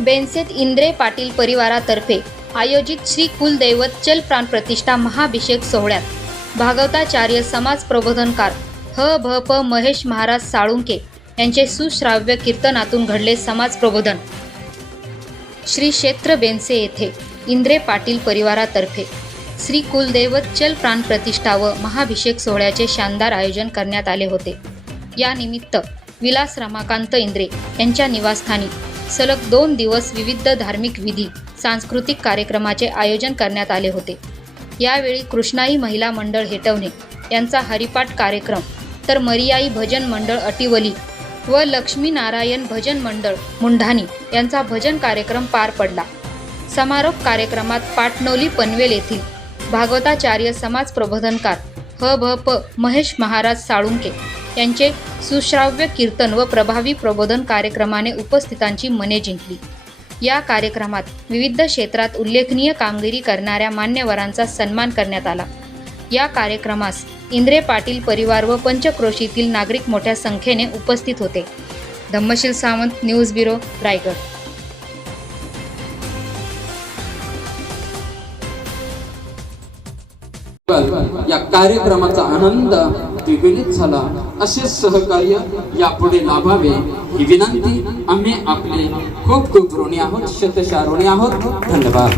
बेनसेत इंद्रे पाटील परिवारातर्फे आयोजित श्री कुलदैवत चल प्राण प्रतिष्ठा महाभिषेक सोहळ्यात भागवताचार्य समाज प्रबोधनकार ह.भ.प. महेश महाराज साळुंके यांचे सुश्राव्य कीर्तनातून घडले समाज प्रबोधन. श्री क्षेत्र बेनसे येथे इंद्रे पाटील परिवारातर्फे श्री कुलदैवत चल प्राण प्रतिष्ठा व महाभिषेक सोहळ्याचे शानदार आयोजन करण्यात आले होते. या निमित्त विलास रमाकांत इंद्रे यांच्या निवासस्थानी सलग 2 दिवस विविध धार्मिक विधी सांस्कृतिक कार्यक्रमाचे आयोजन करण्यात आले होते. यावेळी कृष्णाई महिला मंडळ हेटवणे यांचा हरिपाठ कार्यक्रम तर मरियाई भजन मंडळ अटिवली व लक्ष्मीनारायण भजन मंडळ मुंढाणी यांचा भजन कार्यक्रम पार पडला. समारोप कार्यक्रमात पाटणौली पनवेल येथील भागवताचार्य समाज प्रबोधनकार ह.भ.प. महेश महाराज साळुंके यांचे सुश्राव्य कीर्तन व प्रभावी प्रबोधन कार्यक्रमाने उपस्थितांची मने जिंकली. या कार्यक्रमात विविध क्षेत्रात उल्लेखनीय कामगिरी करणाऱ्या मान्यवरांचा सन्मान करण्यात आला. या कार्यक्रमास इंद्रे पाटील परिवार व पंचक्रोशीतील नागरिक मोठ्या संख्येने उपस्थित होते. Dhammasheel Sawant, news bureau, Raigad. या कार्यक्रमाचा आनंद द्विगुणित झाला. असे सहकार्य यापुढे लाभावे ही विनंती. आम्ही आपले खूप खूप ऋणी आहोत, शतशः ऋणी आहोत. धन्यवाद.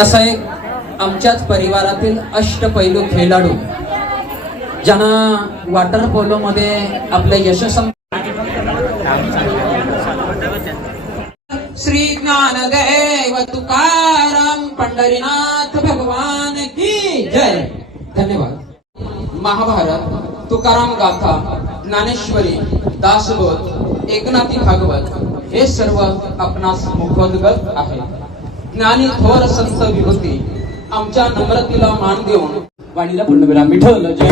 असा एक आमच्याच परिवारातील अष्टपैलू खेळाडू ज्यांना वॉटर पोलो मध्ये आपले यशस्वी श्री ज्ञानदेव तुकाराम पंढरीनाथ भगवान की जय. धन्यवाद. महाभारत, तुकाराम गाथा, ज्ञानेश्वरी, दासबोध, एकनाथी भागवत हे सर्व आपणास मुखोद्गत आहे. ज्ञानी थोर संत विभूती आमच्या नम्रतेला मान देऊन वाणीला पूर्ण विराम. विठ्ठल जय.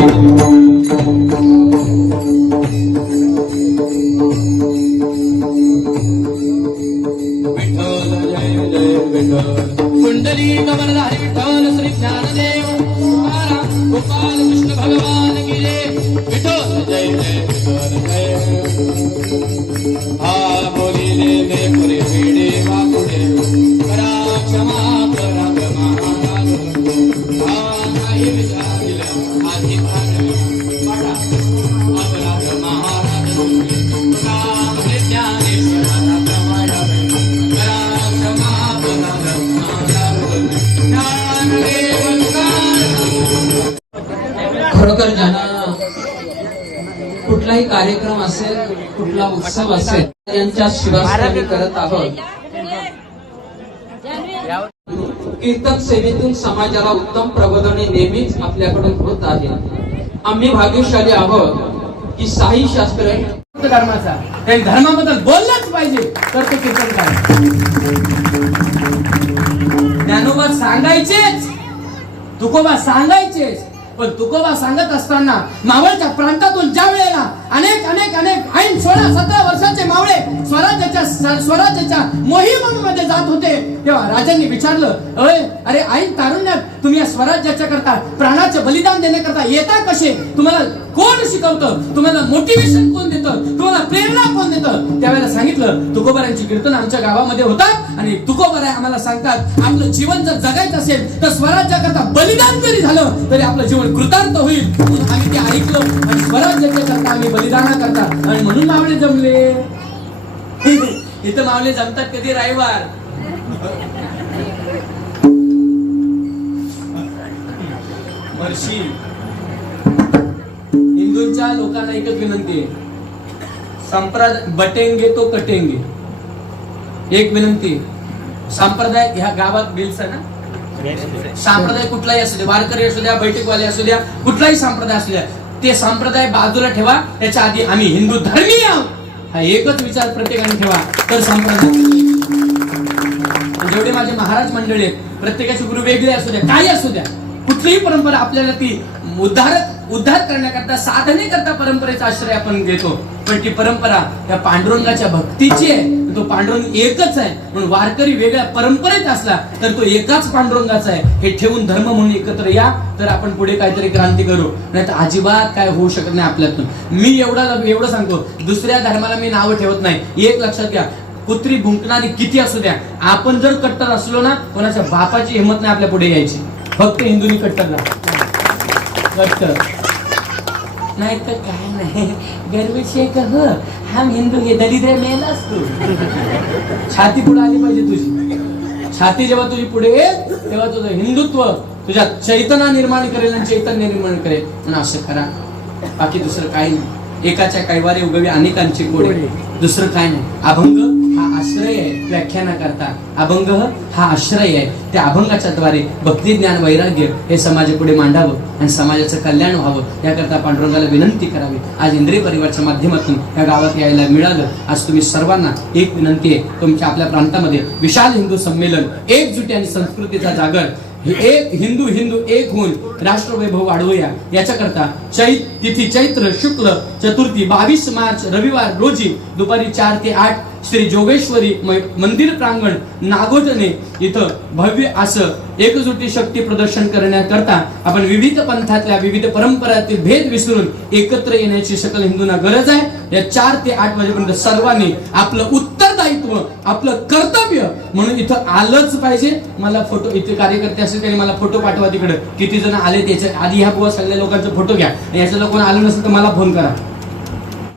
विठ्ठल जय जय विठ्ठल. कुंडली कमलधारी विठ्ठल श्री ज्ञानदेव तुकाराम गोपाल कृष्ण भगवान की जय. विठ्ठल जय जय विठ्ठल जय. हा बोलिले दे पुरे वेडे वाकुडे करा क्षमा करा महाराज. हा नाही विचारिल आधी पाडा अपराध महाराज. राम हे ज्ञानेश्वराला प्रमाण करा क्षमा अपराध महाराज. ज्ञानदेव तुकाराम. खरोखर ज्यांना कुठलाही कार्यक्रम असेल, कुठला उत्सव असेल, यांच्या शिवासाठी करत आहोत. कीर्तक सेवेतून समाजाला उत्तम प्रबोधने नेहमीच आपल्याकडून होत आहे. आम्ही भाग्यशाली आहोत की साई शास्त्र धर्माचा त्या धर्माबद्दल बोललंच पाहिजे तर ते कीर्तन काय. ज्ञानोबा सांगायचेच, तुकोबा सांगायचेच, पण तुकोबा सांगत असताना मावळच्या प्रांतातून ज्या वेळेला अनेक अनेक अनेक 16-17 वर्षाचे मावळे स्वराज्याच्या मोहिमेमध्ये जात होते तेव्हा राजांनी विचारलं, अरे ऐन तारुण्यात तुम्ही या स्वराज्याच्या करता प्राणाचे बलिदान देण्याकरता येता कसे? तुम्हाला कोण शिकवतं? तुम्हाला मोटिवेशन कोण देतं? तुम्हाला प्रेरणा कोण देतं? त्यावेळेला सांगितलं तुकोबारांची कीर्तन आमच्या गावामध्ये होतात आणि तुकोबारा आम्हाला सांगतात आपलं जीवन जर जगायचं असेल तर स्वराज्याकरता बलिदान जरी झालं तरी आपलं जीवन कृतार्थ होईल. आम्ही ते ऐकलं आणि स्वराज्याच्या करता आम्ही बलिदान करतात आणि म्हणून मावळे जमले. इथं मावळे जमतात कधी? रविवार. वर्षी हिंदूंच्या लोकांना एकच विनंती आहे, संप्रदाय बटेंगे तो कटेंगे. एक विनंती, संप्रदाय ह्या गावात बिलसा ना, संप्रदाय कुठलाही असू द्या, वारकरी असू द्या, बैठकवाले असू द्या, कुठलाही संप्रदाय असू द्या, ते संप्रदाय बाजूला ठेवा. त्याच्या आधी आम्ही हिंदू धर्मीय हा एकच विचार प्रत्येकाने ठेवा तर संप्रदाय. जेवढे माझे महाराज मंडळी आहेत प्रत्येकाचे गुरु वेगळे असू द्या, काही असू द्या, कुठलीही परंपरा आपल्याला ती उद्धार करण्याकरता साधने करता परंपरेचा आश्रय आपण घेतो, पण ती परंपरा त्या पांडुरंगाच्या भक्तीची आहे. तो पांडुरंग एकच आहे. म्हणून वारकरी वेगळ्या परंपरेत असला तर तो एकाच पांडुरंगाचा आहे हे ठेवून धर्म म्हणून एकत्र या, तर आपण पुढे काहीतरी क्रांती करू. नाही तर अजिबात काय होऊ शकत नाही आपल्यातून. मी एवढं सांगतो, दुसऱ्या धर्माला मी नावं ठेवत नाही. एक लक्षात घ्या, कुत्री भुंकणारी किती असू द्या, आपण जर कट्टर असलो ना, कोणाच्या बापाची हिंमत नाही आपल्या पुढे यायची. फक्त हिंदूंनी कट्टर कट्टर नाही तर काय नाही. गर्विषय कह हम हिंदू हे दलिद्र मेलास तू. छाती पुढे आली पाहिजे तुझी. छाती जेव्हा तुझी पुढे येईल तेव्हा तुझं हिंदुत्व तुझ्या चैतना निर्माण करेल आणि चैतन्य निर्माण करेल. म्हणून असं करा, बाकी दुसरं काही नाही. एकाच्या कैवारी उगवी अनेकांची गोडे, दुसरं काय नाही. अभंग हा आश्रय आहे व्याख्यानाकरता. अभंग हा आश्रय आहे. त्या अभंगाच्या द्वारे भक्ती ज्ञान वैराग्य हे समाजापुढे मांडावं आणि समाजाचं कल्याण व्हावं याकरता पांडुरंगाला विनंती करावी. आज इंद्रिय परिवारच्या माध्यमातून या गावात यायला मिळालं. आज तुम्ही सर्वांना एक विनंती आहे, तुमच्या आपल्या प्रांतामध्ये विशाल हिंदू संमेलन, एकजुटी आणि संस्कृतीचा जागर, एक हिंदू एक होऊन राष्ट्रवैभव वाढवूया. याच्याकरता तिथी चैत्र शुक्ल चतुर्थी 22 मार्च रविवार रोजी दुपारी 4 ते 8 श्री जोगेश्वरी मंदिर प्रांगण नागोटणे इथं भव्य असं एकजुटी शक्ती प्रदर्शन करण्याकरता आपण विविध पंथातल्या विविध परंपरातील भेद विसरून एकत्र येण्याची सकल हिंदूंना गरज आहे. या 4 ते 8 वाजेपर्यंत सर्वांनी आपलं उत्तरदायित्व, आपलं कर्तव्य म्हणून इथं आलंच पाहिजे. मला फोटो, इथे कार्यकर्ते असेल त्यांनी मला फोटो पाठवा. तिकडे किती जण आले त्याच्या आधी ह्या बुवा सगळ्या लोकांचे फोटो घ्या. याच्याला कोण आलं नसेल तर मला फोन करा.